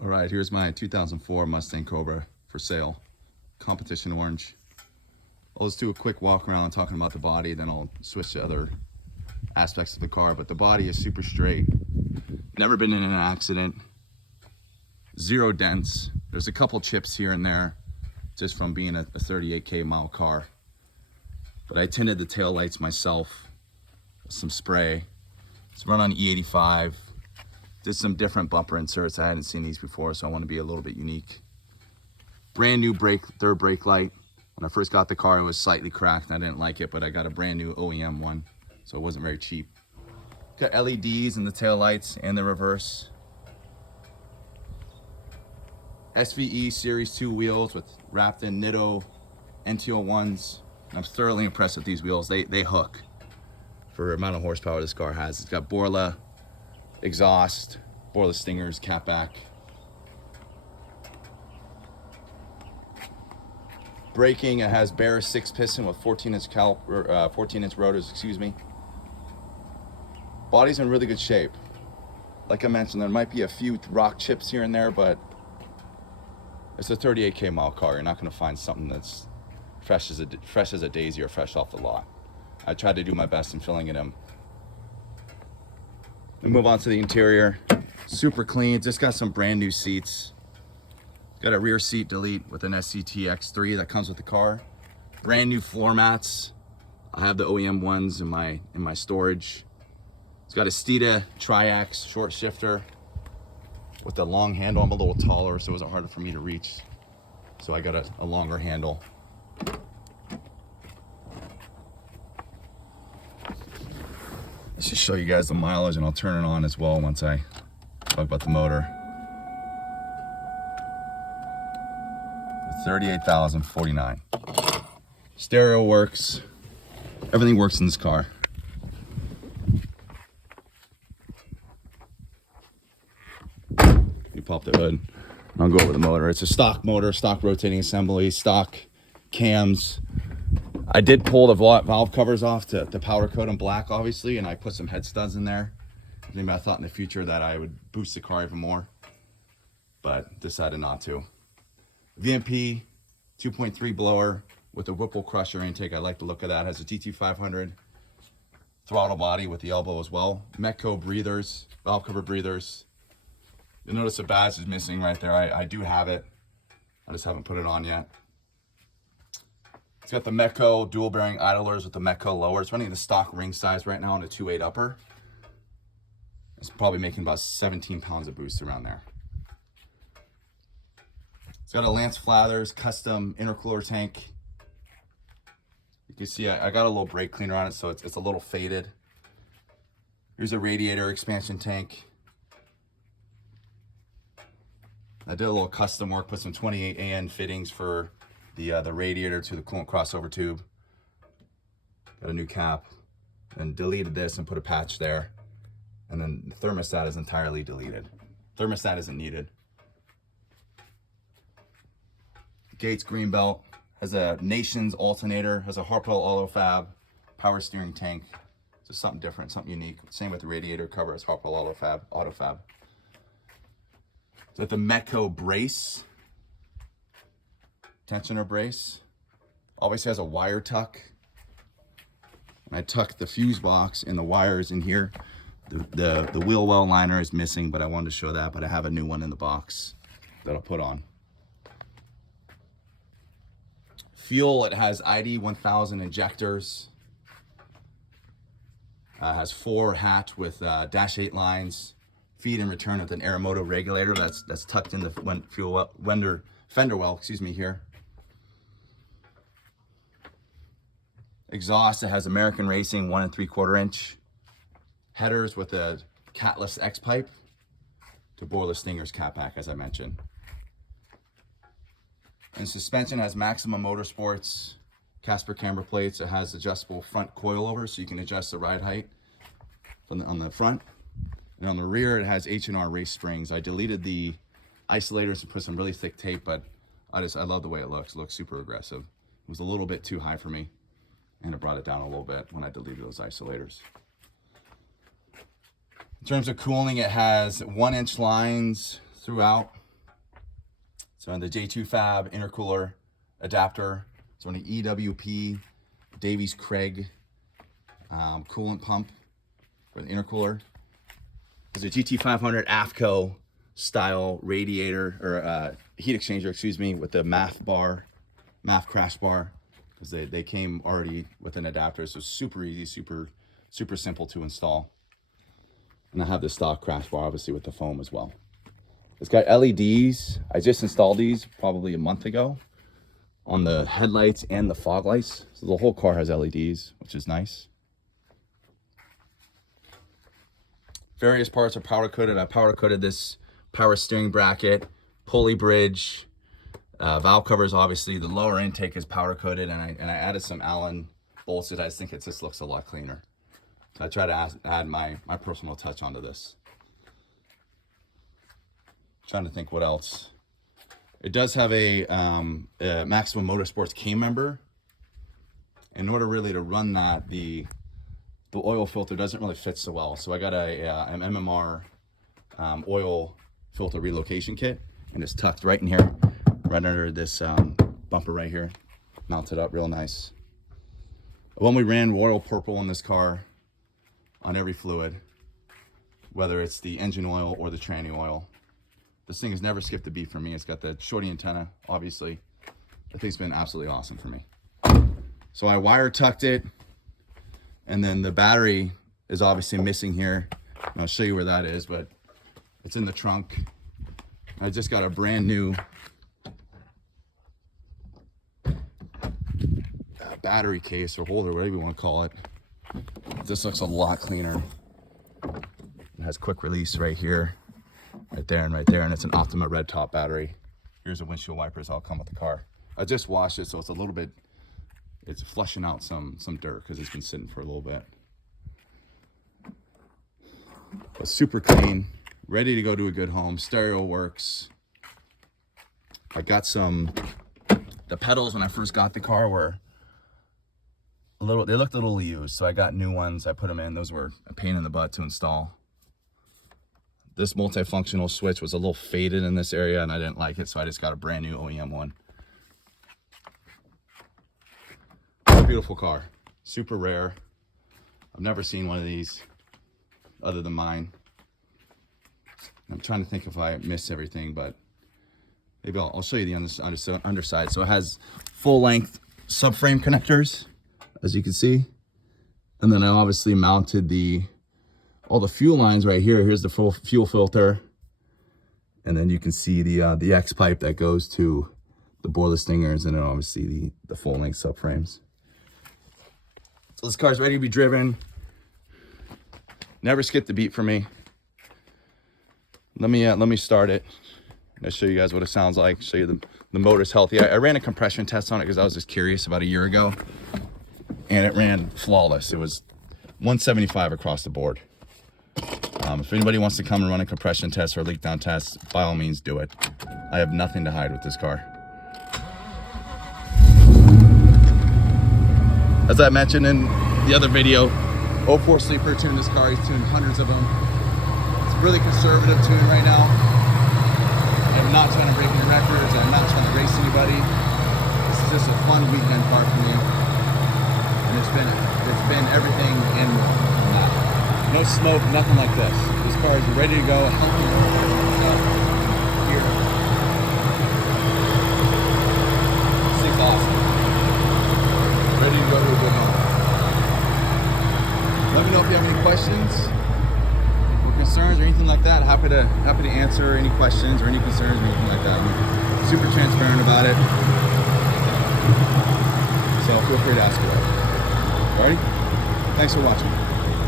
All right, here's my 2004 Mustang Cobra for sale. Competition orange. I'll just do a quick walk around talking about the body, then I'll switch to other aspects of the car. But the body is super straight. Never been in an accident. Zero dents. There's a couple chips here and there just from being a 38K mile car. But I tinted the tail lights myself with some spray. It's run on E85. Did some different bumper inserts. I hadn't seen these before, so I want to be a little bit unique. Brand new third brake light. When I first got the car, it was slightly cracked and I didn't like it, but I got a brand new OEM one, so it wasn't very cheap. Got LEDs in the tail lights and the reverse. SVE Series 2 wheels with wrapped in Nitto NT01s. And I'm thoroughly impressed with these wheels. They hook for the amount of horsepower this car has. It's got Borla exhaust, Borla stingers, catback. Braking, it has Barra 6 piston with 14-inch rotors, excuse me. Body's in really good shape. Like I mentioned, there might be a few rock chips here and there, but it's a 38K mile car. You're not gonna find something that's fresh as a daisy or fresh off the lot. I tried to do my best in filling it in. We move on to the interior. Super clean, just got some brand new seats. Got a rear seat delete with an SCT X3 that comes with the car. Brand new floor mats. I have the OEM ones in my storage. It's got a Steeda Triax short shifter with the long handle. I'm a little taller, so it wasn't harder for me to reach. So I got a longer handle. Let's just show you guys the mileage, and I'll turn it on as well once I talk about the motor. 38,049. Stereo works. Everything works in this car. You pop the hood, and I'll go over the motor. It's a stock motor, stock rotating assembly, stock cams. I did pull the valve covers off to powder coat them black, obviously, and I put some head studs in there. Maybe I thought in the future that I would boost the car even more, but decided not to. VMP 2.3 blower with a Whipple crusher intake. I like the look of that. Has a GT500 throttle body with the elbow as well. Metco breathers, valve cover breathers. You'll notice the badge is missing right there. I do have it. I just haven't put it on yet. It's got the Metco dual bearing idlers with the Metco lower. It's running the stock ring size right now on a 2.8 upper. It's probably making about 17 pounds of boost around there. It's got a Lance Flathers custom intercooler tank. You can see I got a little brake cleaner on it, so it's a little faded. Here's a radiator expansion tank. I did a little custom work, put some 28 AN fittings for the radiator to the coolant crossover tube. Got a new cap, and deleted this and put a patch there. And then the thermostat is entirely deleted. Thermostat isn't needed. Gates green belt, has a Nations alternator, has a Harpel Autofab power steering tank. Just something different, something unique. Same with the radiator cover as Harpel Autofab. Got the Metco brace, tensioner brace. Always has a wire tuck. And I tucked the fuse box and the wires in here. The wheel well liner is missing, but I wanted to show that, but I have a new one in the box that I'll put on. Fuel, it has ID 1000 injectors. Has 4 hatch with dash 8 lines. Feed and return with an Aeromoto regulator that's tucked in the fender well, excuse me, here. Exhaust, it has American Racing 1 3/4 inch. Headers with a catless X pipe to Borla Stingers catback, as I mentioned. And suspension has Maximum Motorsports Casper camber plates. It has adjustable front coilovers, so you can adjust the ride height on the front. And on the rear, it has H&R race springs. I deleted the isolators and put some really thick tape, but I love the way it looks. It looks super aggressive. It was a little bit too high for me, and it brought it down a little bit when I deleted those isolators. In terms of cooling, it has 1-inch lines throughout. So on the J2 Fab intercooler adapter, so on the EWP Davies Craig coolant pump for the intercooler. There's a GT500 AFCO style radiator or heat exchanger, excuse me, with the MAF crash bar, because they came already with an adapter, so super easy, super simple to install. And I have the stock crash bar, obviously, with the foam as well. It's got LEDs. I just installed these probably a month ago on the headlights and the fog lights. So the whole car has LEDs, which is nice. Various parts are powder coated. I powder coated this power steering bracket, pulley bridge, valve covers. Obviously, the lower intake is powder coated, and I added some Allen bolts. I just think it just looks a lot cleaner. So I try to add my personal touch onto this. Trying to think what else. It does have a Maximum Motorsports K member. In order really to run that, the oil filter doesn't really fit so well. So I got an MMR oil filter relocation kit, and it's tucked right in here, right under this bumper right here, mounted up real nice. When we ran royal purple on this car on every fluid, whether it's the engine oil or the tranny oil. This thing has never skipped a beat for me. It's got the shorty antenna, obviously. The thing's been absolutely awesome for me. So I wire tucked it, and then the battery is obviously missing here. I'll show you where that is, but it's in the trunk. I just got a brand new battery case or holder, whatever you want to call it. This looks a lot cleaner. It has quick release right here, right there, and it's an Optima red top battery. Here's the windshield wipers, all come with the car. I just washed it, so it's a little bit, it's flushing out some dirt because it's been sitting for a little bit. But super clean, ready to go to a good home. Stereo works. I got the pedals when I first got the car were they looked a little used, so I got new ones. I put them in. Those were a pain in the butt to install. This multifunctional switch was a little faded in this area, and I didn't like it, so I just got a brand new OEM one. Beautiful car, super rare. I've never seen one of these other than mine. I'm trying to think if I missed everything, but maybe I'll show you the underside. So it has full-length subframe connectors, as you can see, and then I obviously mounted all the fuel lines right here. Here's the full fuel filter, and then you can see the X pipe that goes to the boiler stingers, and then obviously the full-length subframes. So this car's ready to be driven. Never skipped a beat for me. Let me start it. I'll show you guys what it sounds like. Show you the motor's healthy. I ran a compression test on it because I was just curious about a year ago, and it ran flawless. It was 175 across the board. If anybody wants to come and run a compression test or a leak down test, by all means do it. I have nothing to hide with this car. As I mentioned in the other video, 04 Sleeper tuned this car. He's tuned hundreds of them. It's a really conservative tune right now. I'm not trying to break any records. I'm not trying to race anybody. This is just a fun weekend car for me. And it's been everything in that. No smoke, nothing like this. This car is ready to go, healthy here. This thing's awesome. Ready to go to a good home. Let me know if you have any questions or concerns or anything like that. Happy to answer any questions or any concerns or anything like that. I'm super transparent about it. So feel free to ask away. Alrighty? Thanks for watching.